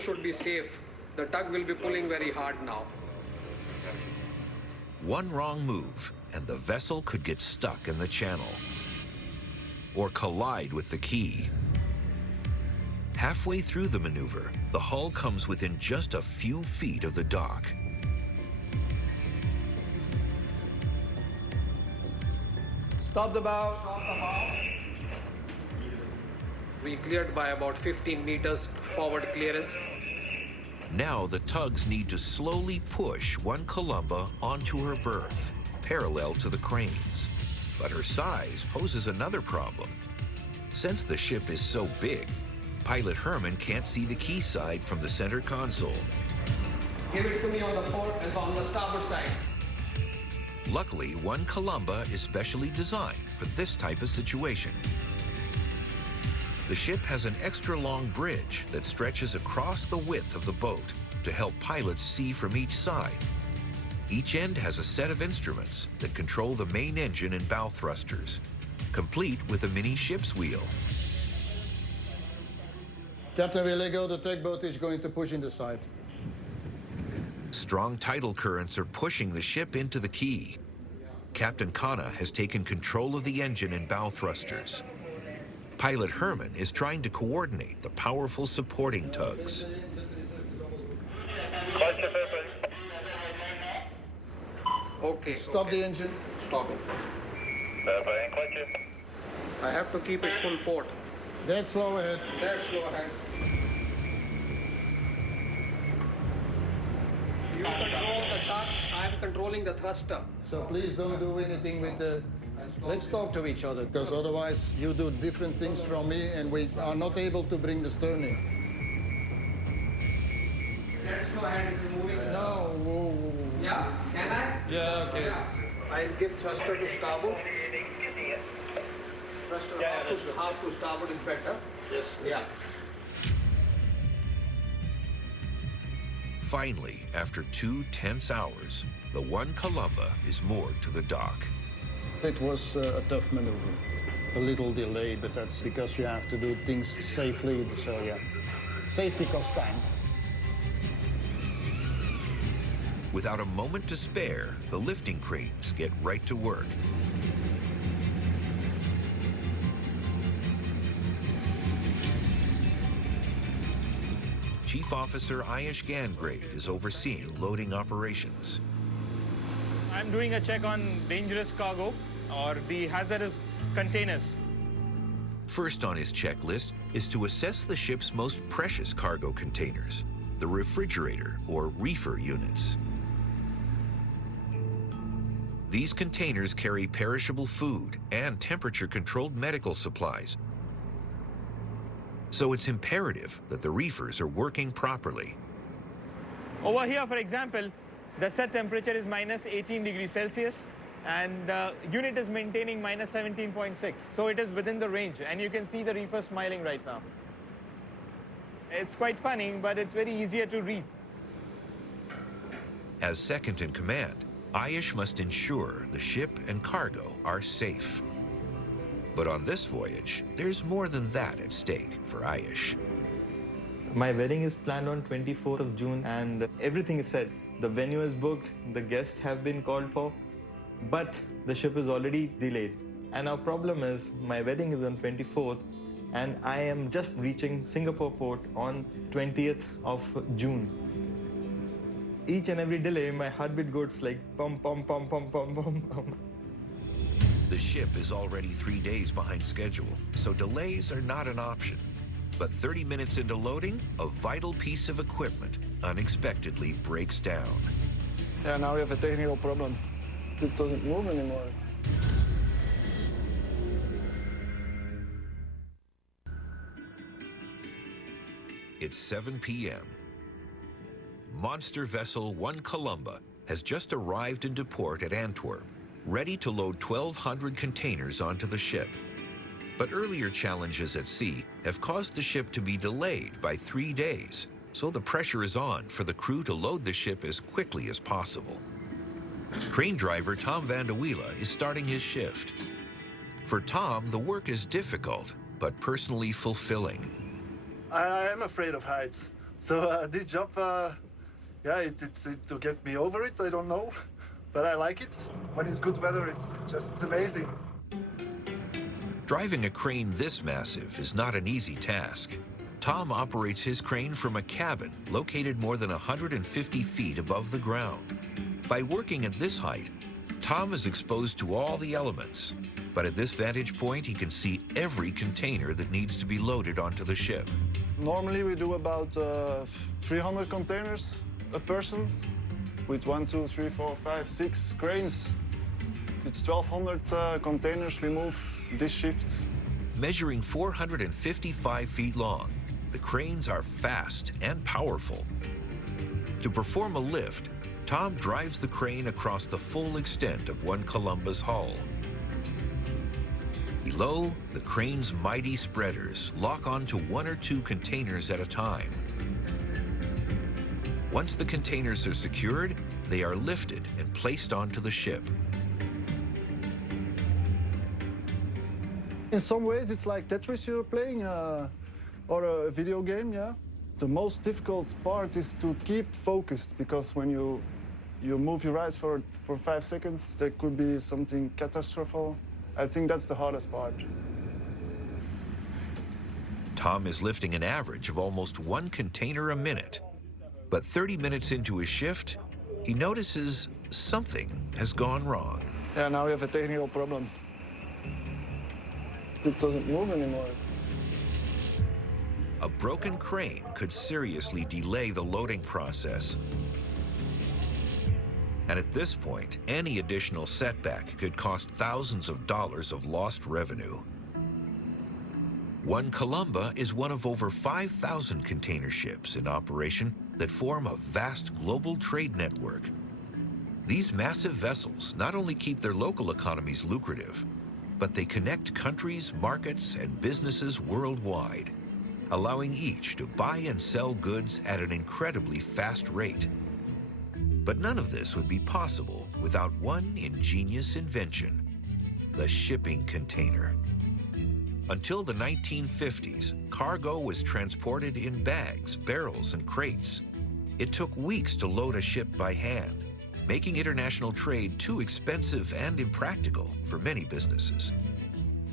Should be safe. The tug will be pulling very hard now. One wrong move, and the vessel could get stuck in the channel or collide with the quay. Halfway through the maneuver, the hull comes within just a few feet of the dock. Stop the bow. We cleared by about 15 meters forward clearance. Now the tugs need to slowly push one Columba onto her berth, parallel to the cranes. But her size poses another problem. Since the ship is so big, pilot Herman can't see the quayside from the center console. Give it to me on the port and on the starboard side. Luckily, one Columba is specially designed for this type of situation. The ship has an extra long bridge that stretches across the width of the boat to help pilots see from each side. Each end has a set of instruments that control the main engine and bow thrusters, complete with a mini ship's wheel. Captain, we let go. The tugboat is going to push in the side. Strong tidal currents are pushing the ship into the quay. Captain Kana has taken control of the engine and bow thrusters. Pilot Herman is trying to coordinate the powerful supporting tugs. Okay. Stop the engine. Stop it. I have to keep it full port. Dead slow ahead. Let's go ahead. You control the tug, I'm controlling the thruster. So please don't do anything with the... Let's talk to each other, because otherwise you do different things from me and we are not able to bring the stern in. Let's go ahead and remove it. No. Whoa. Yeah, can I? Yeah, okay. Yeah. I'll give thruster to starboard. Thruster half to starboard is better. Yes. Yeah. Finally, after 2 tense hours, the one Columba is moored to the dock. It was a tough maneuver. A little delayed, but that's because you have to do things safely. So yeah, safety costs time. Without a moment to spare, the lifting cranes get right to work. Chief Officer Ayush Gangrade is overseeing loading operations. I'm doing a check on dangerous cargo or the hazardous containers. First on his checklist is to assess the ship's most precious cargo containers, the refrigerator or reefer units. These containers carry perishable food and temperature-controlled medical supplies. So it's imperative that the reefers are working properly. Over here, for example, the set temperature is minus 18 degrees Celsius and the unit is maintaining minus 17.6. So it is within the range and you can see the reefer smiling right now. It's quite funny, but it's very easier to read. As second in command, Ayush must ensure the ship and cargo are safe. But on this voyage, there's more than that at stake for Ayush. My wedding is planned on 24th of June and everything is set. The venue is booked, the guests have been called for, but the ship is already delayed. And our problem is my wedding is on 24th and I am just reaching Singapore port on 20th of June. Each and every delay, my heartbeat goes like pum, pum, pum, pum, pum, pum, pum. The ship is already 3 days behind schedule, so delays are not an option. But 30 minutes into loading, a vital piece of equipment unexpectedly breaks down. Yeah, now we have a technical problem. It doesn't move anymore. It's 7 p.m. Monster vessel One Columba has just arrived into port at Antwerp, ready to load 1,200 containers onto the ship. But earlier challenges at sea have caused the ship to be delayed by 3 days, so the pressure is on for the crew to load the ship as quickly as possible. Crane driver Tom Vandewiele is starting his shift. For Tom, the work is difficult, but personally fulfilling. I am afraid of heights, So this job, yeah, it's to get me over it. I don't know, but I like it. When it's good weather, it's amazing. Driving a crane this massive is not an easy task. Tom operates his crane from a cabin located more than 150 feet above the ground. By working at this height, Tom is exposed to all the elements, but at this vantage point, he can see every container that needs to be loaded onto the ship. Normally we do about 300 containers a person with 1, 2, 3, 4, 5, 6 cranes. It's 1,200 containers we move this shift. Measuring 455 feet long, the cranes are fast and powerful. To perform a lift, Tom drives the crane across the full extent of One Columba's hull. Below, the crane's mighty spreaders lock onto 1 or 2 containers at a time. Once the containers are secured, they are lifted and placed onto the ship. In some ways, it's like Tetris you're playing, or a video game, yeah. The most difficult part is to keep focused, because when you move your eyes for 5 seconds, there could be something catastrophic. I think that's the hardest part. Tom is lifting an average of almost 1 container a minute. But 30 minutes into his shift, he notices something has gone wrong. Yeah, now we have a technical problem. It doesn't move anymore. A broken crane could seriously delay the loading process. And at this point, any additional setback could cost thousands of dollars of lost revenue. One Columba is one of over 5,000 container ships in operation that form a vast global trade network. These massive vessels not only keep their local economies lucrative, but they connect countries, markets, and businesses worldwide, allowing each to buy and sell goods at an incredibly fast rate. But none of this would be possible without one ingenious invention: the shipping container. Until the 1950s, cargo was transported in bags, barrels, and crates. It took weeks to load a ship by hand, making international trade too expensive and impractical for many businesses.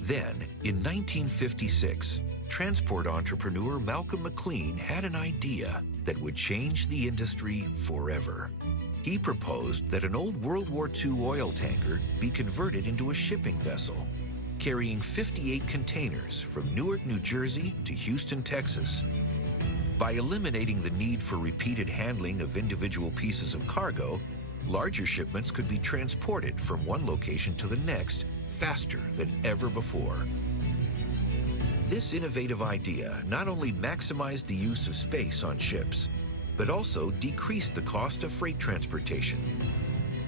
Then, in 1956, transport entrepreneur Malcolm McLean had an idea that would change the industry forever. He proposed that an old World War II oil tanker be converted into a shipping vessel, carrying 58 containers from Newark, New Jersey to Houston, Texas. By eliminating the need for repeated handling of individual pieces of cargo, larger shipments could be transported from one location to the next faster than ever before. This innovative idea not only maximized the use of space on ships, but also decreased the cost of freight transportation.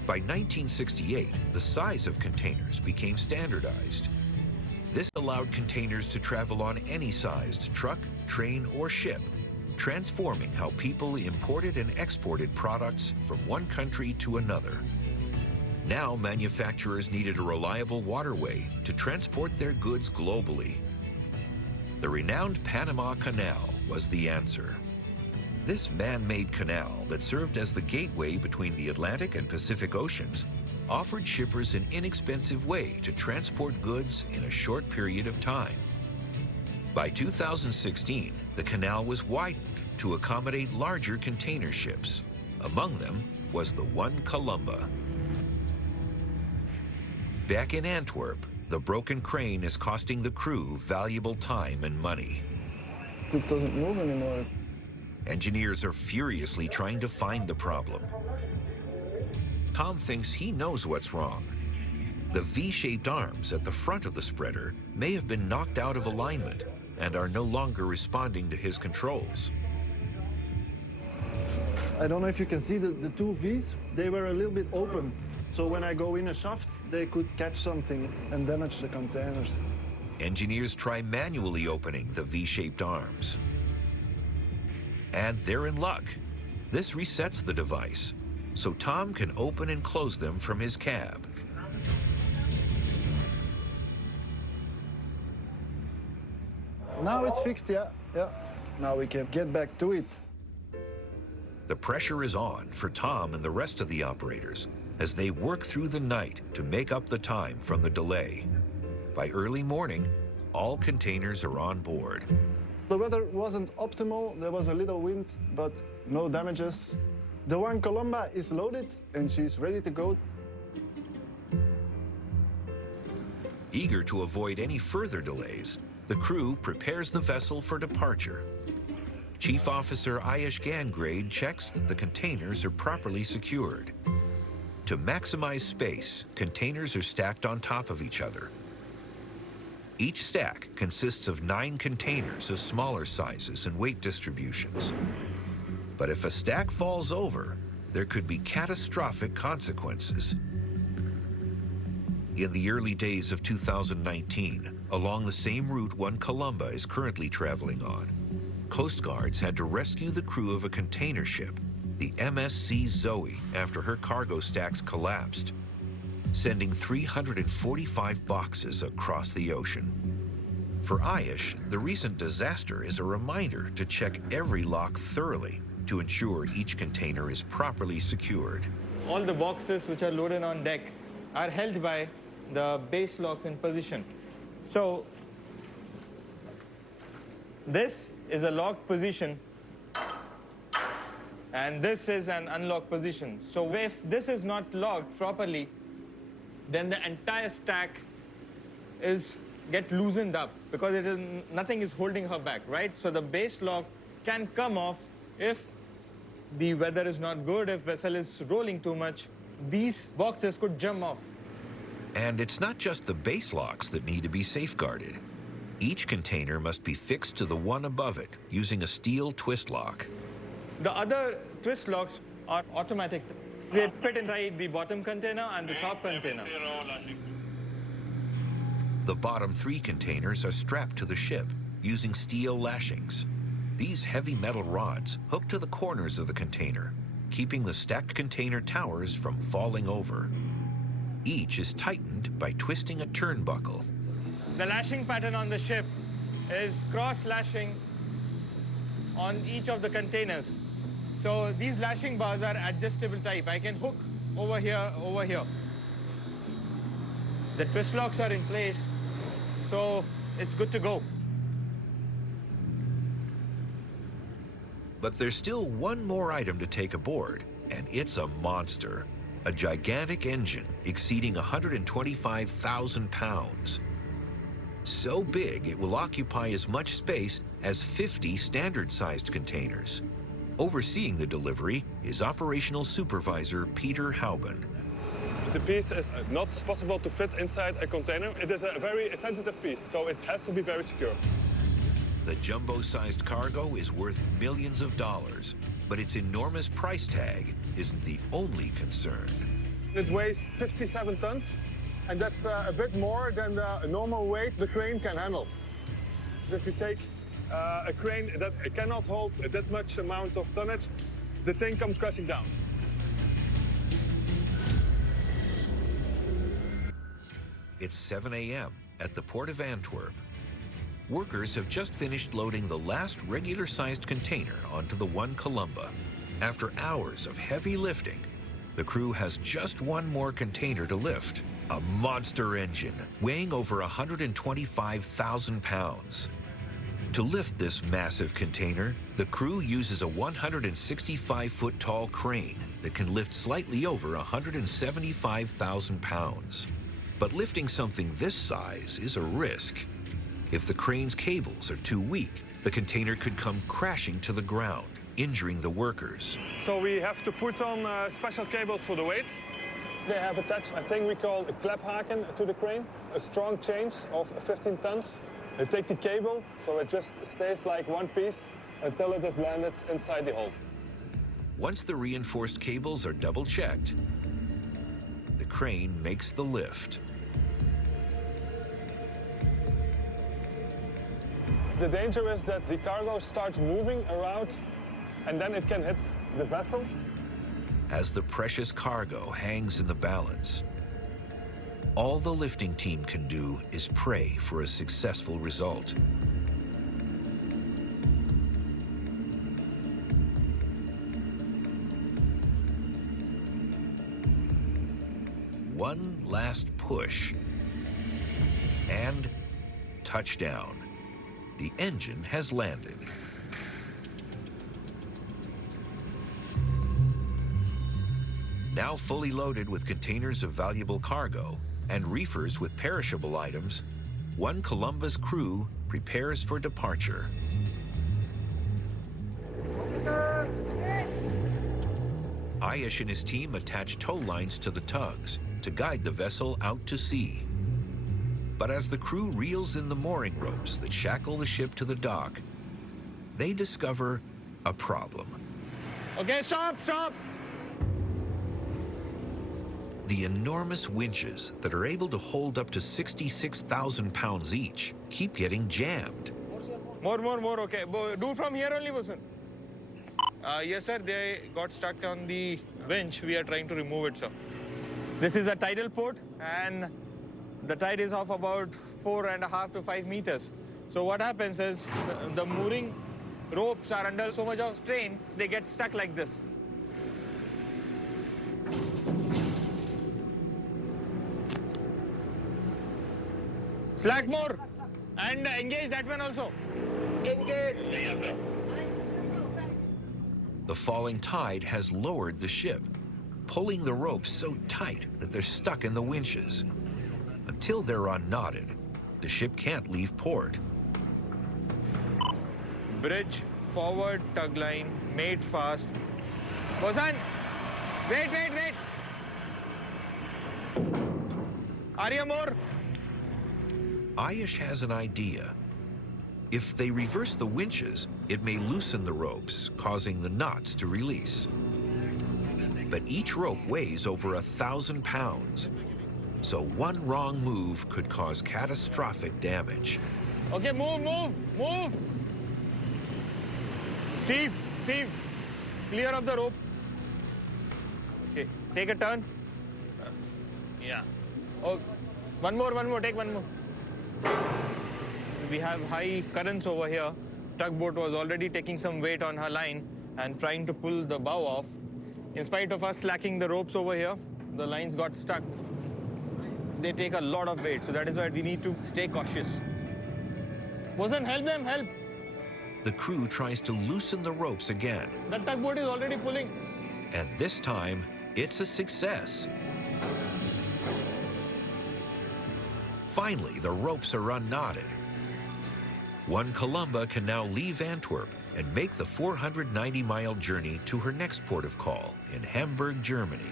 By 1968, the size of containers became standardized. This allowed containers to travel on any sized truck, train, or ship, transforming how people imported and exported products from one country to another. Now, manufacturers needed a reliable waterway to transport their goods globally. The renowned Panama Canal was the answer. This man-made canal that served as the gateway between the Atlantic and Pacific Oceans offered shippers an inexpensive way to transport goods in a short period of time. By 2016, the canal was widened to accommodate larger container ships. Among them was the One Columba. Back in Antwerp, the broken crane is costing the crew valuable time and money. It doesn't move anymore. Engineers are furiously trying to find the problem. Tom thinks he knows what's wrong. The V-shaped arms at the front of the spreader may have been knocked out of alignment and are no longer responding to his controls. I don't know if you can see the two V's, they were a little bit open. So when I go in a shaft, they could catch something and damage the containers. Engineers try manually opening the V-shaped arms. And they're in luck. This resets the device, so Tom can open and close them from his cab. Now it's fixed, yeah. Now we can get back to it. The pressure is on for Tom and the rest of the operators as they work through the night to make up the time from the delay. By early morning, all containers are on board. The weather wasn't optimal, there was a little wind, but no damages. The One Columba is loaded and she's ready to go. Eager to avoid any further delays, the crew prepares the vessel for departure. Chief Officer Ayush Gangrade checks that the containers are properly secured. To maximize space, containers are stacked on top of each other. Each stack consists of 9 containers of smaller sizes and weight distributions. But if a stack falls over, there could be catastrophic consequences. In the early days of 2019, along the same route One Columba is currently traveling on, Coast Guards had to rescue the crew of a container ship, the MSC Zoe, after her cargo stacks collapsed, sending 345 boxes across the ocean. For Ayush, the recent disaster is a reminder to check every lock thoroughly to ensure each container is properly secured. All the boxes which are loaded on deck are held by the base locks in position. So this is a locked position and this is an unlocked position. So if this is not locked properly, then the entire stack get loosened up because nothing is holding her back, right? So the base lock can come off if the weather is not good, if vessel is rolling too much. These boxes could jump off. And it's not just the base locks that need to be safeguarded. Each container must be fixed to the one above it using a steel twist lock. The other twist locks are automatic. They fit inside the bottom container and the top container. The bottom 3 containers are strapped to the ship using steel lashings. These heavy metal rods hook to the corners of the container, keeping the stacked container towers from falling over. Each is tightened by twisting a turnbuckle. The lashing pattern on the ship is cross-lashing on each of the containers. So these lashing bars are adjustable type. I can hook over here, over here. The twist locks are in place, so it's good to go. But there's still one more item to take aboard, and it's a monster. A gigantic engine exceeding 125,000 pounds. So big it will occupy as much space as 50 standard-sized containers. Overseeing the delivery is Operational Supervisor Peter Hauben. The piece is not possible to fit inside a container. It is a very sensitive piece, so it has to be very secure. The jumbo-sized cargo is worth millions of dollars, but its enormous price tag isn't the only concern. It weighs 57 tons, and that's a bit more than the normal weight the crane can handle. If you take a crane that cannot hold that much amount of tonnage, the thing comes crashing down. It's 7 a.m. at the port of Antwerp. Workers have just finished loading the last regular-sized container onto the One Columba. After hours of heavy lifting, the crew has just one more container to lift. A monster engine weighing over 125,000 pounds. To lift this massive container, the crew uses a 165-foot tall crane that can lift slightly over 175,000 pounds. But lifting something this size is a risk. If the crane's cables are too weak, the container could come crashing to the ground, injuring the workers. So we have to put on special cables for the weight. They have attached a thing we call a Klephaken to the crane, a strong chain of 15 tons. They take the cable, so it just stays like one piece until it is landed inside the hull. Once the reinforced cables are double-checked, the crane makes the lift. The danger is that the cargo starts moving around and then it can hit the vessel. As the precious cargo hangs in the balance, all the lifting team can do is pray for a successful result. one last push. And touchdown. The engine has landed. Now fully loaded with containers of valuable cargo and reefers with perishable items, One Columba's crew prepares for departure. Ayush and his team attach tow lines to the tugs to guide the vessel out to sea. But as the crew reels in the mooring ropes that shackle the ship to the dock, they discover a problem. Okay, stop! The enormous winches that are able to hold up to 66,000 pounds each keep getting jammed. More, okay. Do from here only, bosun. Yes, sir, they got stuck on the winch. We are trying to remove it, sir. This is a tidal port, and the tide is of about 4.5 to 5 meters. So what happens is the mooring ropes are under so much of strain, they get stuck like this. Slack more and engage that one also. Engage. The falling tide has lowered the ship, pulling the ropes so tight that they're stuck in the winches. Until they're unknotted, the ship can't leave port. Bridge, forward, tug line, made fast. Bosan, wait. Arya more. Ayush has an idea. If they reverse the winches, it may loosen the ropes, causing the knots to release. But each rope weighs over 1,000 pounds, so one wrong move could cause catastrophic damage. Okay, move. Steve, clear of the rope. Okay, take a turn. Yeah. Oh, one more, take one more. We have high currents over here. Tugboat was already taking some weight on her line and trying to pull the bow off. In spite of us slacking the ropes over here, the lines got stuck. They take a lot of weight, so that is why we need to stay cautious. Bosun, help them. The crew tries to loosen the ropes again. The tugboat is already pulling. And this time, it's a success. Finally, the ropes are unknotted. One Columba can now leave Antwerp and make the 490-mile journey to her next port of call in Hamburg, Germany.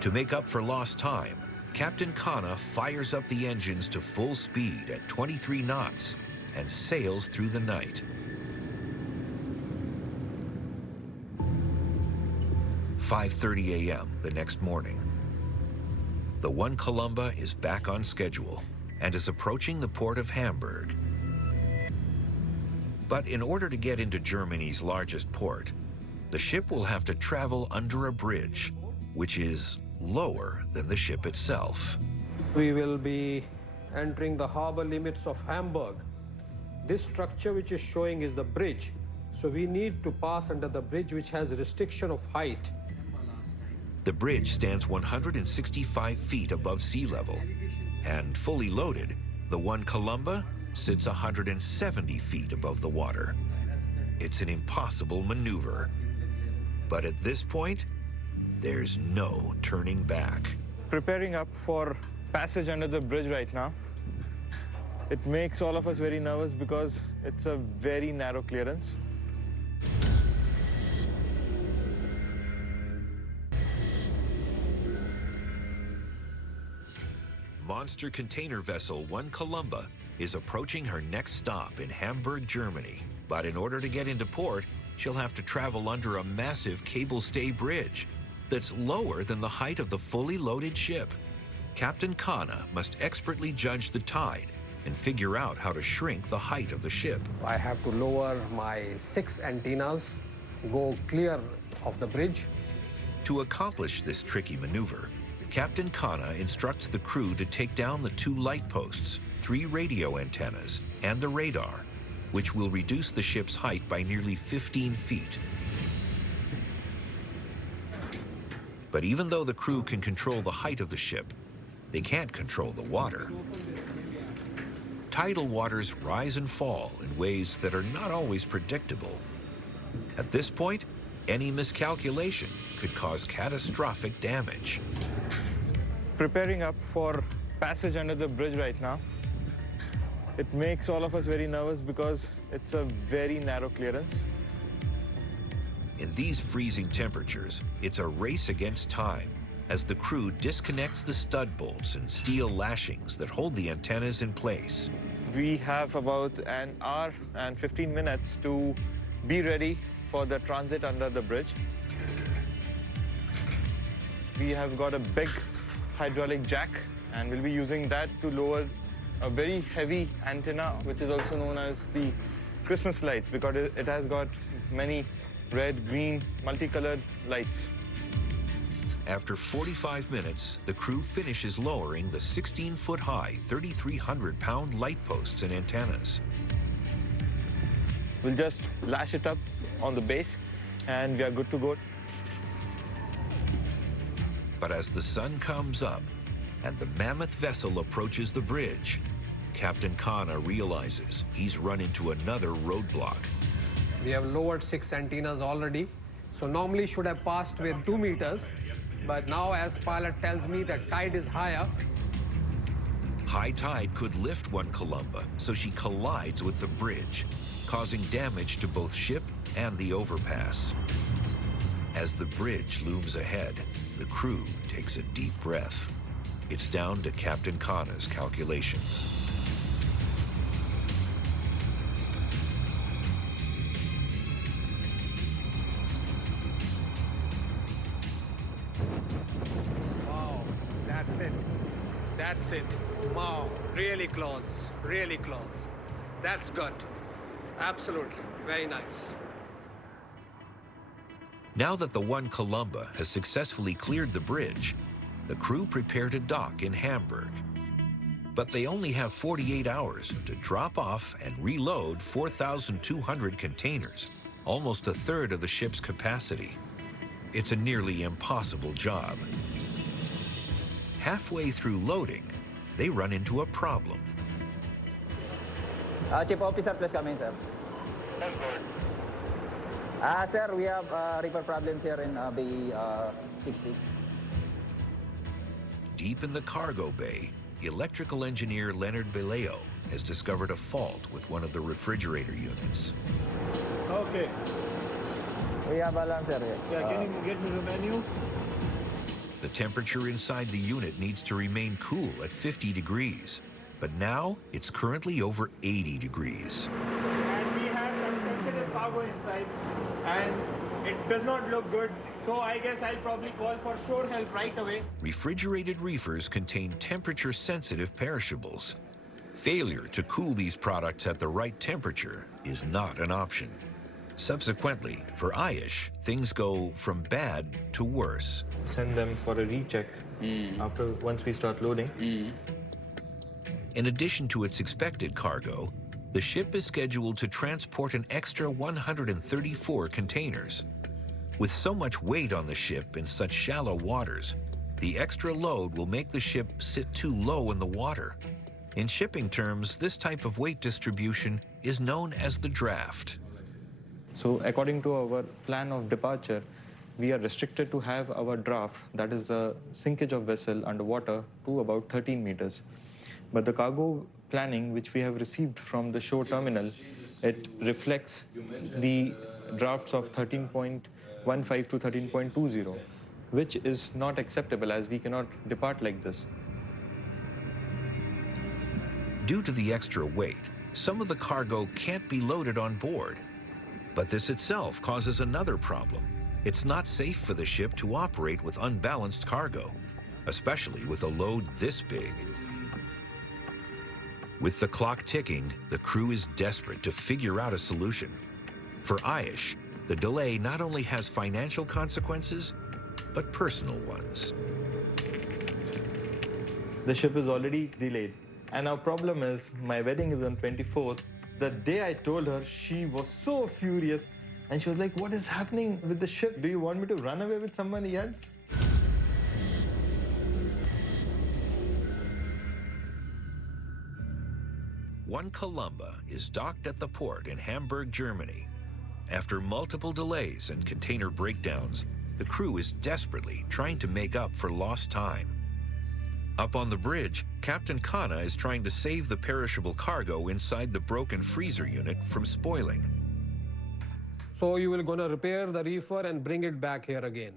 To make up for lost time, Captain Kana fires up the engines to full speed at 23 knots and sails through the night. 5:30 a.m. the next morning. The One Columba is back on schedule and is approaching the port of Hamburg. But in order to get into Germany's largest port, the ship will have to travel under a bridge, which is lower than the ship itself. We will be entering the harbor limits of Hamburg. This structure which is showing is the bridge. So we need to pass under the bridge which has a restriction of height. The bridge stands 165 feet above sea level, and fully loaded, the One Columba sits 170 feet above the water. It's an impossible maneuver. But at this point, there's no turning back. Preparing up for passage under the bridge right now. It makes all of us very nervous because it's a very narrow clearance. Monster container vessel One Columba is approaching her next stop in Hamburg, Germany. But in order to get into port, she'll have to travel under a massive cable stay bridge that's lower than the height of the fully loaded ship. Captain Kana must expertly judge the tide and figure out how to shrink the height of the ship. I have to lower my 6 antennas, go clear of the bridge. To accomplish this tricky maneuver, Captain Kana instructs the crew to take down the 2 light posts, 3 radio antennas, and the radar, which will reduce the ship's height by nearly 15 feet. But even though the crew can control the height of the ship, they can't control the water. Tidal waters rise and fall in ways that are not always predictable. At this point, any miscalculation could cause catastrophic damage. Preparing up for passage under the bridge right now. It makes all of us very nervous because it's a very narrow clearance. In these freezing temperatures, it's a race against time as the crew disconnects the stud bolts and steel lashings that hold the antennas in place. We have about an hour and 15 minutes to be ready for the transit under the bridge. We have got a big hydraulic jack, and we'll be using that to lower a very heavy antenna, which is also known as the Christmas lights, because it has got many red, green, multicolored lights. After 45 minutes, the crew finishes lowering the 16-foot-high, 3,300-pound light posts and antennas. We'll just lash it up on the base, and we are good to go. But as the sun comes up and the mammoth vessel approaches the bridge, Captain Khanna realizes he's run into another roadblock. We have lowered 6 antennas already, so normally should have passed with 2 meters, but now as pilot tells me that tide is higher. High tide could lift One Columba, so she collides with the bridge, causing damage to both ship and the overpass. As the bridge looms ahead, the crew takes a deep breath. It's down to Captain Khanna's calculations. Wow, that's it. That's it. Wow, really close, really close. That's good. Absolutely, very nice. Now that the One Columba has successfully cleared the bridge, the crew prepare to dock in Hamburg. But they only have 48 hours to drop off and reload 4,200 containers, almost a third of the ship's capacity. It's a nearly impossible job. Halfway through loading, they run into a problem. Chief Officer, please come in, sir. Sir, we have repair problems here in Bay 66. Deep in the cargo bay, electrical engineer Leonard Beleo has discovered a fault with one of the refrigerator units. Okay. We have alarm, sir. Yeah, can you get me the menu? The temperature inside the unit needs to remain cool at 50 degrees, but now it's currently over 80 degrees. And we have some sensitive cargo inside, and it does not look good. So I guess I'll probably call for shore help right away. Refrigerated reefers contain temperature-sensitive perishables. Failure to cool these products at the right temperature is not an option. Subsequently, for Ayush, things go from bad to worse. Send them for a recheck once we start loading. In addition to its expected cargo, the ship is scheduled to transport an extra 134 containers. With so much weight on the ship in such shallow waters, the extra load will make the ship sit too low in the water. In shipping terms, this type of weight distribution is known as the draft. So according to our plan of departure, we are restricted to have our draft, that is the sinkage of vessel underwater, to about 13 meters. But the cargo planning which we have received from the shore terminal, it reflects the drafts of 13.15 to 13.20, which is not acceptable as we cannot depart like this. Due to the extra weight, some of the cargo can't be loaded on board. But this itself causes another problem. It's not safe for the ship to operate with unbalanced cargo, especially with a load this big. With the clock ticking, the crew is desperate to figure out a solution. For Ayush, the delay not only has financial consequences, but personal ones. The ship is already delayed. And our problem is, my wedding is on 24th. The day I told her, she was so furious. And she was like, what is happening with the ship? Do you want me to run away with somebody else? One Columba is docked at the port in Hamburg, Germany. After multiple delays and container breakdowns, the crew is desperately trying to make up for lost time. Up on the bridge, Captain Kana is trying to save the perishable cargo inside the broken freezer unit from spoiling. So you will gonna repair the reefer and bring it back here again.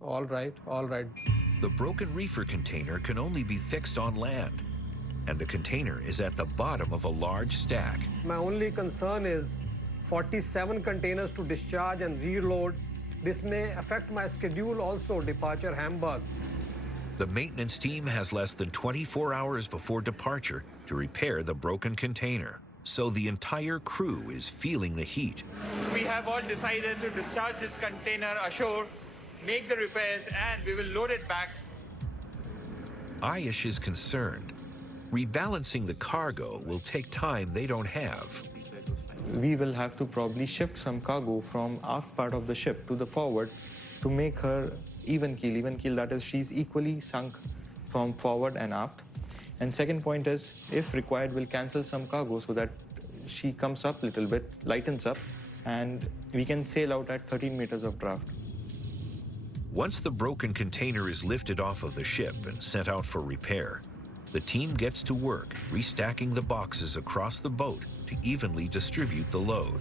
All right, all right. The broken reefer container can only be fixed on land, and the container is at the bottom of a large stack. My only concern is 47 containers to discharge and reload. This may affect my schedule also, departure Hamburg. The maintenance team has less than 24 hours before departure to repair the broken container, so the entire crew is feeling the heat. We have all decided to discharge this container ashore, make the repairs, and we will load it back. Ayush is concerned. Rebalancing the cargo will take time they don't have. We will have to probably shift some cargo from aft part of the ship to the forward to make her even keel, that is, she's equally sunk from forward and aft. And second point is, if required, we'll cancel some cargo so that she comes up a little bit, lightens up, and we can sail out at 13 meters of draft. Once the broken container is lifted off of the ship and sent out for repair, the team gets to work restacking the boxes across the boat to evenly distribute the load.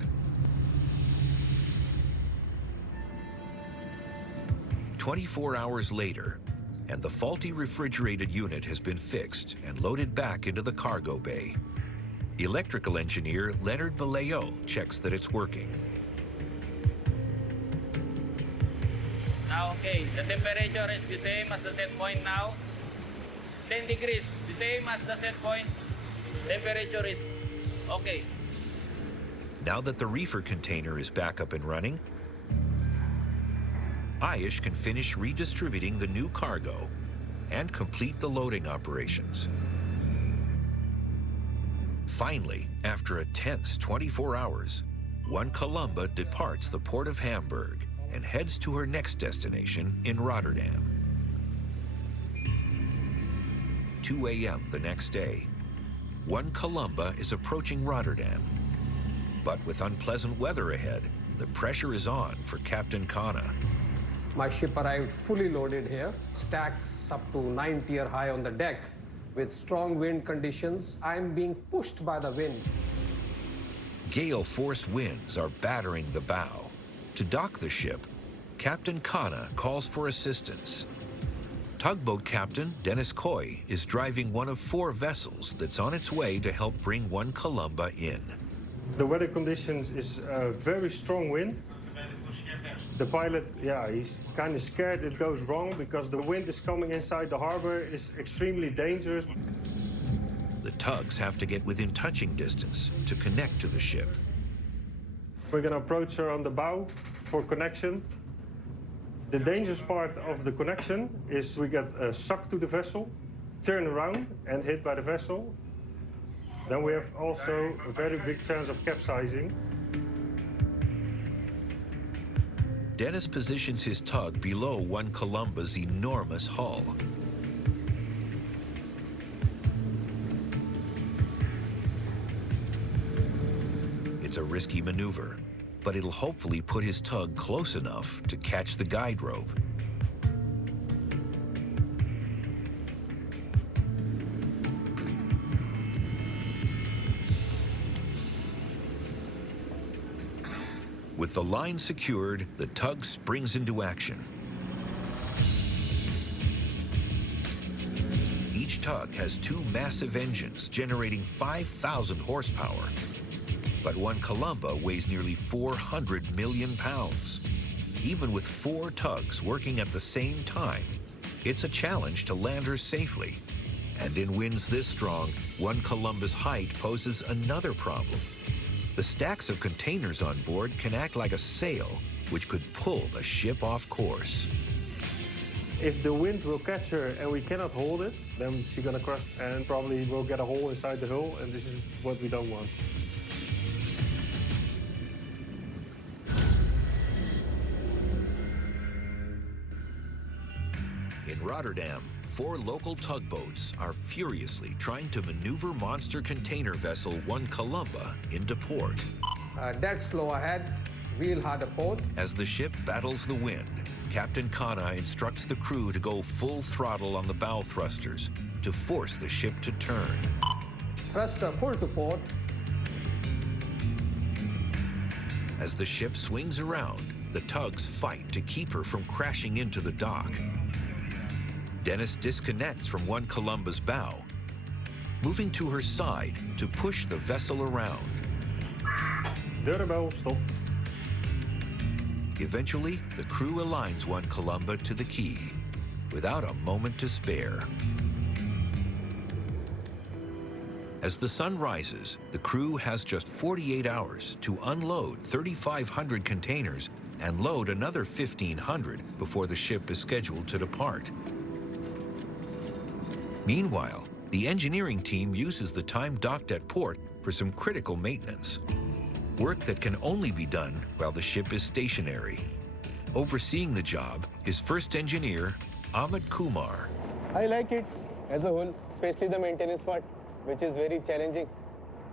24 hours later, and the faulty refrigerated unit has been fixed and loaded back into the cargo bay. Electrical engineer Leonard Maleo checks that it's working. Now, okay, the temperature is the same as the set point now. 10 degrees, the same as the set point. Temperature is okay. Now that the reefer container is back up and running, Ayush can finish redistributing the new cargo and complete the loading operations. Finally, after a tense 24 hours, One Columba departs the port of Hamburg and heads to her next destination in Rotterdam. 2 a.m. the next day, One Columba is approaching Rotterdam. But with unpleasant weather ahead, the pressure is on for Captain Kana. My ship arrived fully loaded here, stacks up to 9-tier high on the deck. With strong wind conditions, I'm being pushed by the wind. Gale force winds are battering the bow. To dock the ship, Captain Kana calls for assistance. Tugboat Captain Dennis Coy is driving one of 4 vessels that's on its way to help bring One Columba in. The weather conditions is a very strong wind. The pilot, he's kind of scared it goes wrong because the wind is coming inside the harbor is extremely dangerous. The tugs have to get within touching distance to connect to the ship. We're going to approach her on the bow for connection. The dangerous part of the connection is we get sucked to the vessel, turn around and hit by the vessel. Then we have also a very big chance of capsizing. Dennis positions his tug below One Columba's enormous hull. It's a risky maneuver, but it'll hopefully put his tug close enough to catch the guide rope. With the line secured, the tug springs into action. Each tug has 2 massive engines generating 5,000 horsepower. But One Columba weighs nearly 400 million pounds. Even with 4 tugs working at the same time, it's a challenge to land her safely. And in winds this strong, One Columba's height poses another problem. The stacks of containers on board can act like a sail, which could pull the ship off course. If the wind will catch her and we cannot hold it, then she's going to crash and probably will get a hole inside the hull, and this is what we don't want. In Rotterdam, 4 local tugboats are furiously trying to maneuver monster container vessel One Columba into port. Dead slow ahead, wheel hard a port. As the ship battles the wind, Captain Kana instructs the crew to go full throttle on the bow thrusters to force the ship to turn. Thruster full to port. As the ship swings around, the tugs fight to keep her from crashing into the dock. Dennis disconnects from One Columba's bow, moving to her side to push the vessel around. Deurbel, stop. Eventually, the crew aligns One Columba to the quay, without a moment to spare. As the sun rises, the crew has just 48 hours to unload 3,500 containers and load another 1,500 before the ship is scheduled to depart. Meanwhile, the engineering team uses the time docked at port for some critical maintenance. Work that can only be done while the ship is stationary. Overseeing the job is first engineer Amit Kumar. I like it as a whole, especially the maintenance part, which is very challenging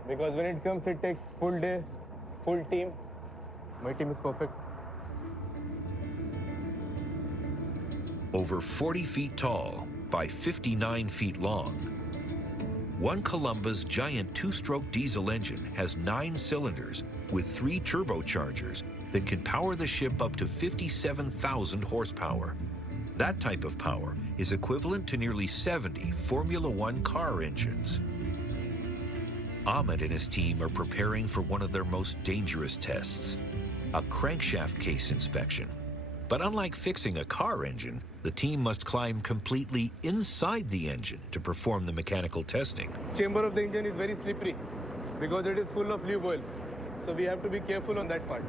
because when it comes, it takes full day, full team. My team is perfect. Over 40 feet tall by 59 feet long, One Columba's giant 2-stroke diesel engine has 9 cylinders with 3 turbochargers that can power the ship up to 57,000 horsepower. That type of power is equivalent to nearly 70 Formula One car engines. Amit and his team are preparing for one of their most dangerous tests, a crankshaft case inspection. But unlike fixing a car engine, the team must climb completely inside the engine to perform the mechanical testing. Chamber of the engine is very slippery because it is full of lube oil. So we have to be careful on that part.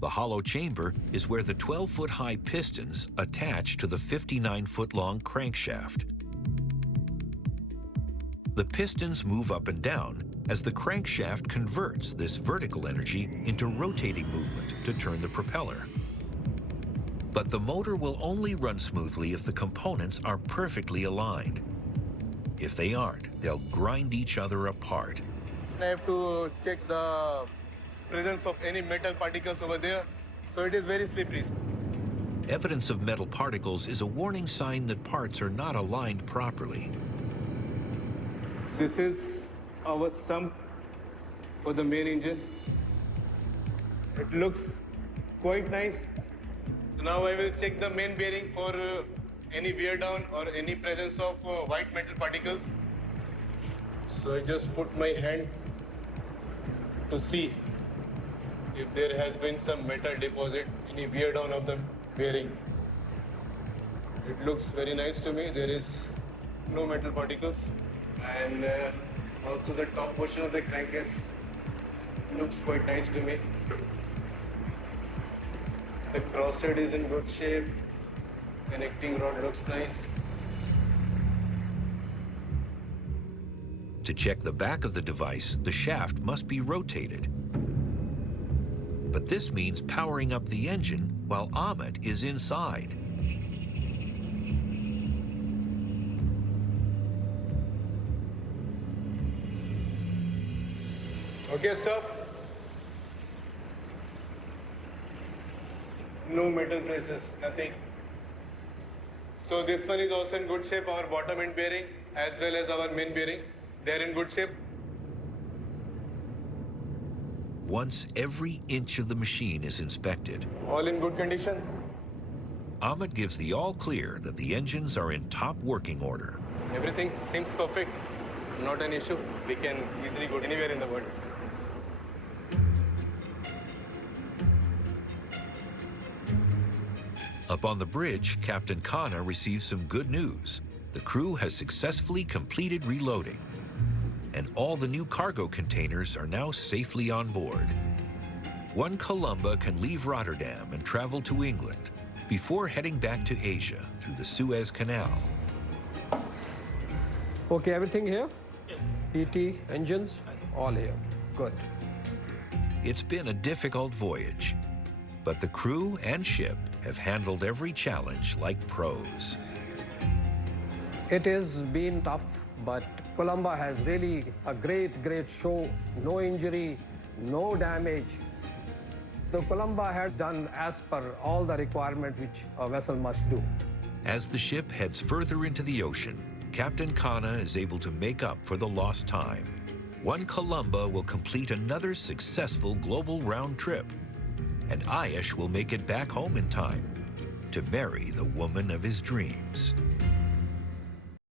The hollow chamber is where the 12-foot-high pistons attach to the 59-foot-long crankshaft. The pistons move up and down as the crankshaft converts this vertical energy into rotating movement to turn the propeller. But the motor will only run smoothly if the components are perfectly aligned. If they aren't, they'll grind each other apart. I have to check the presence of any metal particles over there, so it is very slippery. Evidence of metal particles is a warning sign that parts are not aligned properly. This is our sump for the main engine. It looks quite nice. Now I will check the main bearing for any wear down or any presence of white metal particles. So I just put my hand to see if there has been some metal deposit, any wear down of the bearing. It looks very nice to me. There is no metal particles. And also the top portion of the crankcase looks quite nice to me. The crosshead is in good shape. Connecting rod looks nice. To check the back of the device, the shaft must be rotated. But this means powering up the engine while Amit is inside. Okay, stop. No metal traces, nothing. So this one is also in good shape, our bottom end bearing as well as our main bearing. They are in good shape. Once every inch of the machine is inspected, All in good condition. Amit gives the all clear that the engines are in top working order. Everything seems perfect. Not an issue. We can easily go anywhere in the world. Up on the bridge, Captain Kana receives some good news. The crew has successfully completed reloading, and all the new cargo containers are now safely on board. One Columba can leave Rotterdam and travel to England before heading back to Asia through the Suez Canal. Okay, everything here? PT, engines, all here. Good. It's been a difficult voyage, but the crew and ship have handled every challenge like pros. It has been tough, but Columba has really a great show. No injury, no damage. The Columba has done as per all the requirements which a vessel must do. As the ship heads further into the ocean, Captain Kana is able to make up for the lost time. One Columba will complete another successful global round trip, and Ayush will make it back home in time to marry the woman of his dreams.